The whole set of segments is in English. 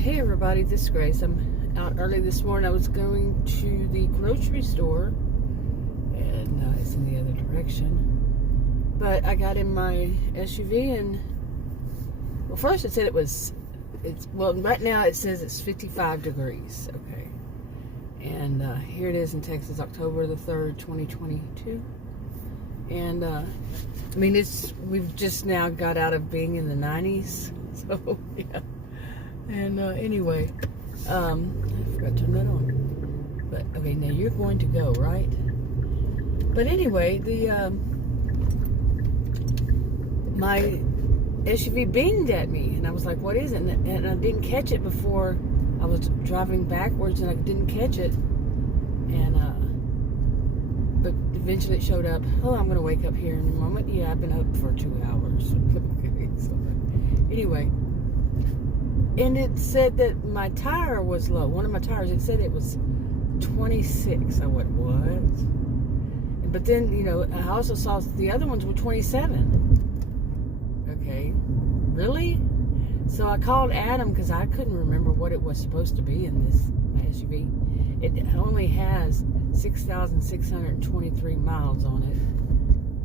Hey everybody, this is Grace. I'm out early this morning. I was going to the grocery store, and it's in the other direction. But I got in my SUV, and well, first it said right now it says it's 55 degrees. Okay, and here it is in Texas, October the 3rd, 2022. And I mean, we've just now got out of being in the 90s, so yeah. And anyway, I forgot to turn that on. But okay, now you're going to go, right? But anyway, my SUV binged at me, and I was like, "What is it?" And I didn't catch it before. I was driving backwards, and I didn't catch it. And but eventually it showed up. Oh, I'm gonna wake up here in a moment. Yeah, I've been up for 2 hours. So, anyway. And it said that my tire was low. One of my tires, it said it was 26. I went, what? But then, I also saw the other ones were 27. Okay, really? So I called Adam because I couldn't remember what it was supposed to be in my SUV. It only has 6,623 miles on it.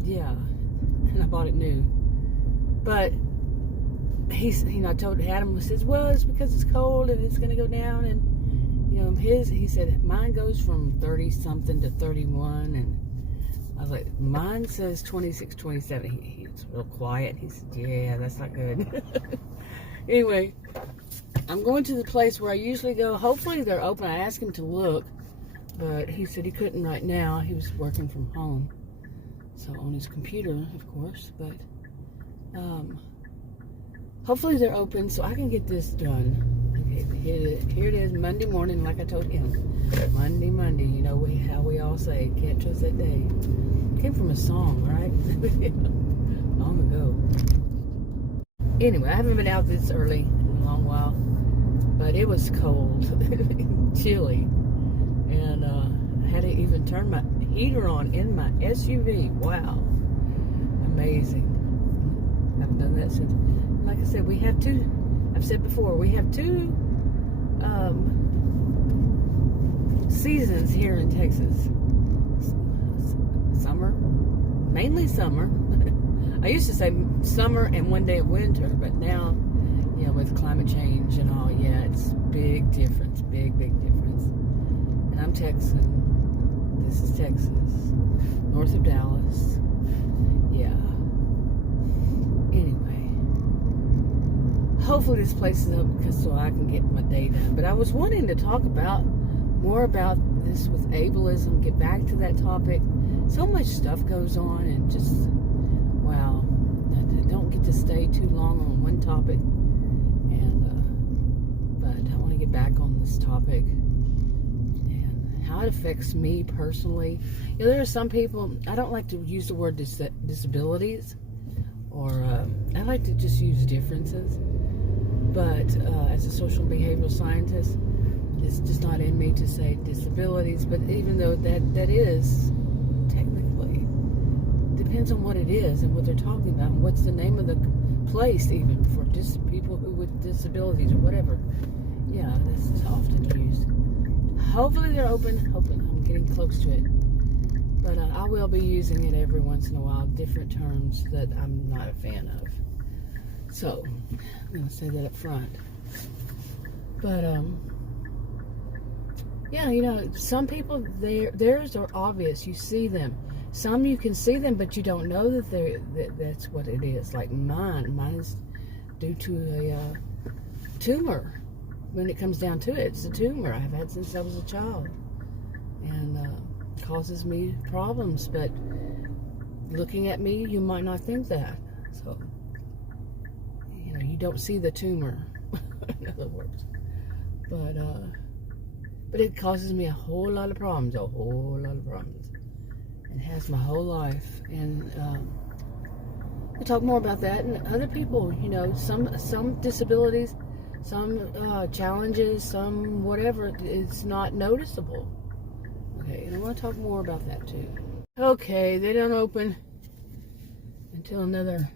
Yeah, and I bought it new. But I told Adam, says, well, it's because it's cold and it's going to go down. And, he said, mine goes from 30 something to 31. And I was like, mine says 26, 27. He was real quiet. He said, yeah, that's not good. Anyway, I'm going to the place where I usually go. Hopefully they're open. I asked him to look, but he said he couldn't right now. He was working from home. So on his computer, of course, but, hopefully they're open so I can get this done. Okay, here it is, Monday morning, like I told him. Monday, you know how we all say, can't trust that day. Came from a song, right? Long ago. Anyway, I haven't been out this early in a long while, but it was cold, chilly, and I had to even turn my heater on in my SUV. Wow, amazing. I haven't done that since. Like I said, we have two. I've said before, we have two seasons here in Texas. Summer, mainly summer. I used to say summer and one day of winter, but now, with climate change and all, it's big difference, big difference. And I'm Texan. This is Texas, north of Dallas. Yeah. Anyway. Hopefully this place is open so I can get my day done. But I was wanting to talk more about this with ableism, get back to that topic. So much stuff goes on, and just, wow, I don't get to stay too long on one topic. But I want to get back on this topic and how it affects me personally. There are some people, I don't like to use the word disabilities, or I like to just use differences. But as a social behavioral scientist, it's just not in me to say disabilities. But even though that is technically, depends on what it is and what they're talking about, and what's the name of the place even for people with disabilities or whatever. Yeah, this is often used. Hopefully they're open. I'm getting close to it. But I will be using it every once in a while, different terms that I'm not a fan of. So, I'm going to say that up front. But, some people, theirs are obvious. You see them. Some you can see them, but you don't know that that's what it is. Like mine is due to a tumor. When it comes down to it, it's a tumor I've had since I was a child. And causes me problems. But looking at me, you might not think that. So, you don't see the tumor, in other words. But it causes me a whole lot of problems, and has my whole life. And we'll talk more about that. And other people, some disabilities, some challenges, some whatever, it's not noticeable. Okay, and I want to talk more about that too. Okay, they don't open until another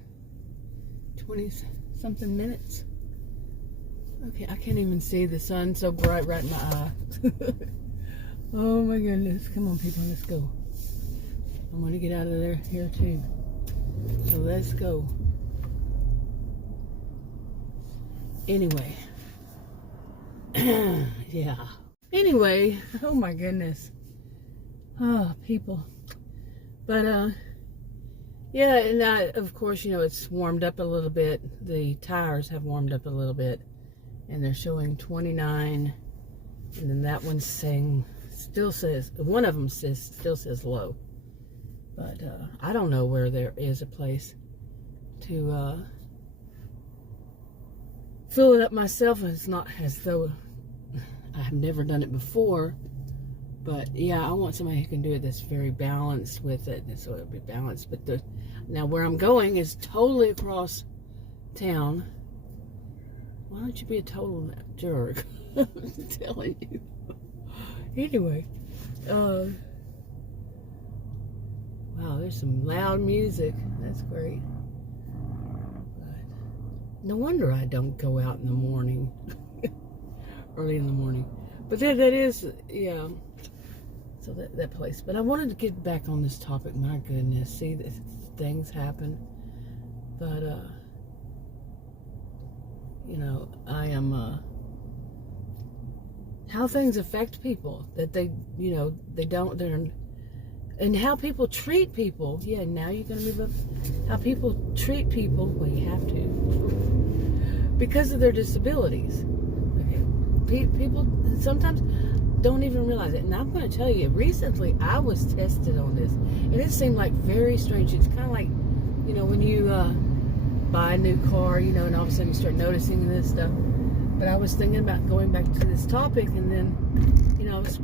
20 something minutes. Okay, I can't even see the sun so bright right in my eye. Oh my goodness. Come on, people, let's go. I'm going to get out of there here too. So let's go. Anyway. Yeah. Anyway, oh my goodness. Oh, people. But, yeah, and of course, you know, it's warmed up a little bit. The tires have warmed up a little bit. And they're showing 29. And then that one's saying, still says, one of them still says low. But I don't know where there is a place to fill it up myself. It's not as though I've never done it before. But yeah, I want somebody who can do it that's very balanced with it. And so it'll be balanced. But now where I'm going is totally across town. Why don't you be a total jerk? I'm telling you. Anyway. Wow, there's some loud music. That's great. But no wonder I don't go out in the morning. Early in the morning. But that is, yeah. So that place. But I wanted to get back on this topic. My goodness. See, things happen. But, you know, I am, how things affect people. That they, you know, they're, and how people treat people. Yeah, now you're going to move up. How people treat people. Well, you have to. Because of their disabilities. Okay. People sometimes don't even realize it. And I'm going to tell you, recently I was tested on this. And it seemed like very strange. It's kind of like, you know, when you buy a new car, you know, and all of a sudden you start noticing this stuff. But I was thinking about going back to this topic, and then, you know, I was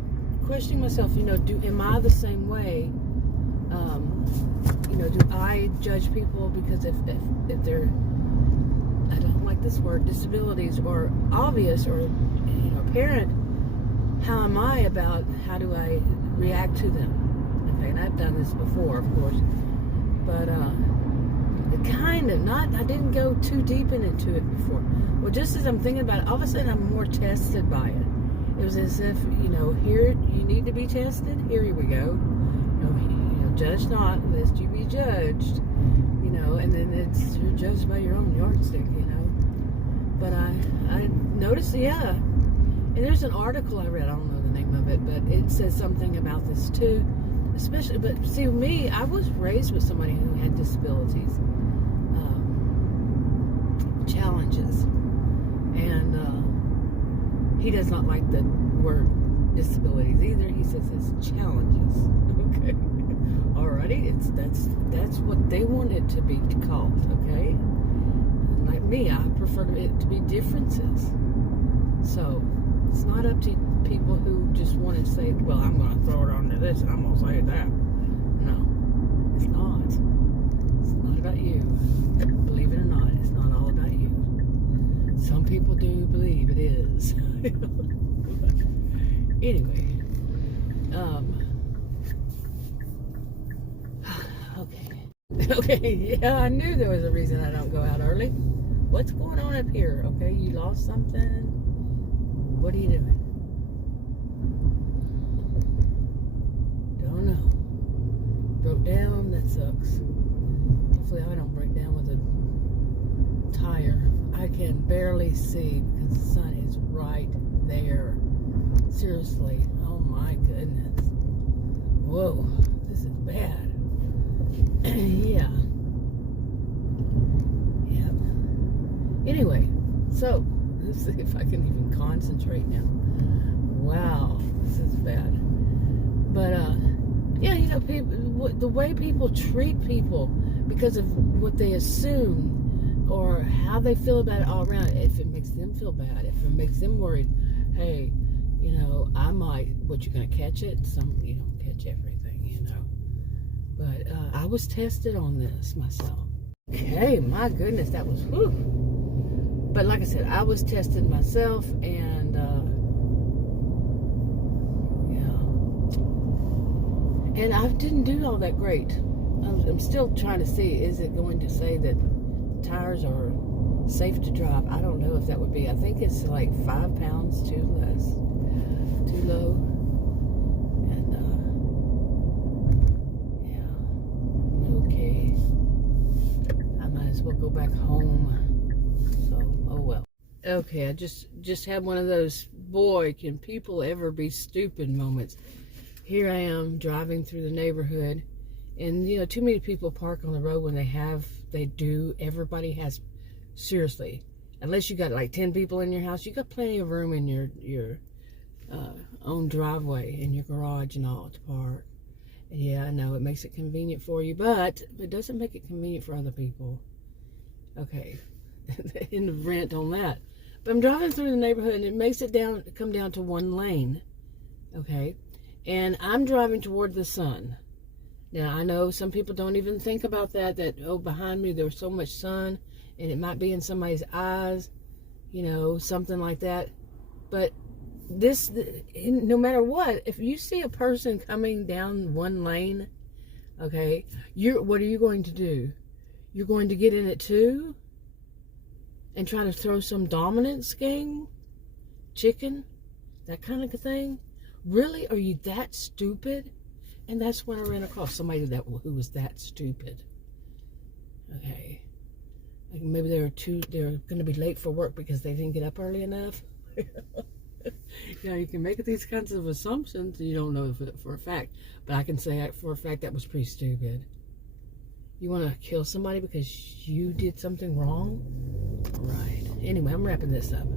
questioning myself, you know, am I the same way? You know, do I judge people because if they're, I don't like this word, disabilities, or obvious, or, you know, apparent, how am I about how do I react to them? Okay, and I've done this before, of course, but kind of not. I didn't go too deep into it before. Well, just as I'm thinking about it, all of a sudden I'm more tested by it. It was as if, you know, here you need to be tested. Here we go. You know, judge not, lest you be judged. You know, and then you're judged by your own yardstick. You know, but I noticed, yeah. And there's an article I read. I don't know the name of it, but it says something about this too. Especially, but see, me, I was raised with somebody who had disabilities, challenges, and he does not like the word disabilities either. He says it's challenges. Okay, alrighty, that's what they want it to be called. Okay, and like me, I prefer it to be differences. So it's not up to people who just want to say, well, I'm going to throw it onto this and I'm going to say that. No, it's not. It's not about you. Believe it or not, it's not all about you. Some people do believe it is. Anyway, okay, yeah, I knew there was a reason I don't go out early. What's going on up here? Okay, you lost something? What are you doing? Don't know. Broke down, that sucks. Hopefully I don't break down with a tire. I can barely see because the sun is right there. Seriously. Oh my goodness. Whoa. This is bad. Yeah. Yep. Anyway, so let's see if I can even concentrate now. Wow, this is bad. But yeah, you know, people, the way people treat people because of what they assume or how they feel about it all around. If it makes them feel bad, if it makes them worried, hey, you know, I might. What, you're gonna catch it? You don't catch everything, you know. But I was tested on this myself. Okay, my goodness, that was whew. But like I said, I was tested myself, and yeah, and I didn't do all that great. I'm still trying to see, is it going to say that tires are safe to drive. I don't know if that would be. I think it's like 5 pounds too low. And yeah, okay. I might as well go back home. So, oh well. Okay, I just had one of those, boy, can people ever be stupid moments. Here I am driving through the neighborhood, and you know, too many people park on the road when everybody has, seriously, unless you got like 10 people in your house, you got plenty of room in your own driveway, in your garage and all to park. And yeah, I know it makes it convenient for you, but it doesn't make it convenient for other people. Okay, end of rant on that. But I'm driving through the neighborhood, and it makes it come down to one lane. Okay, and I'm driving toward the sun. Now, I know some people don't even think about that, oh, behind me there's so much sun, and it might be in somebody's eyes, you know, something like that. But no matter what, if you see a person coming down one lane, okay, what are you going to do? You're going to get in it too? And try to throw some dominance game? Chicken? That kind of thing? Really? Are you that stupid? And that's when I ran across somebody who was that stupid. Okay. Like maybe they're going to be late for work because they didn't get up early enough. You know, you can make these kinds of assumptions. You don't know for a fact. But I can say for a fact that was pretty stupid. You want to kill somebody because you did something wrong? Right. Anyway, I'm wrapping this up.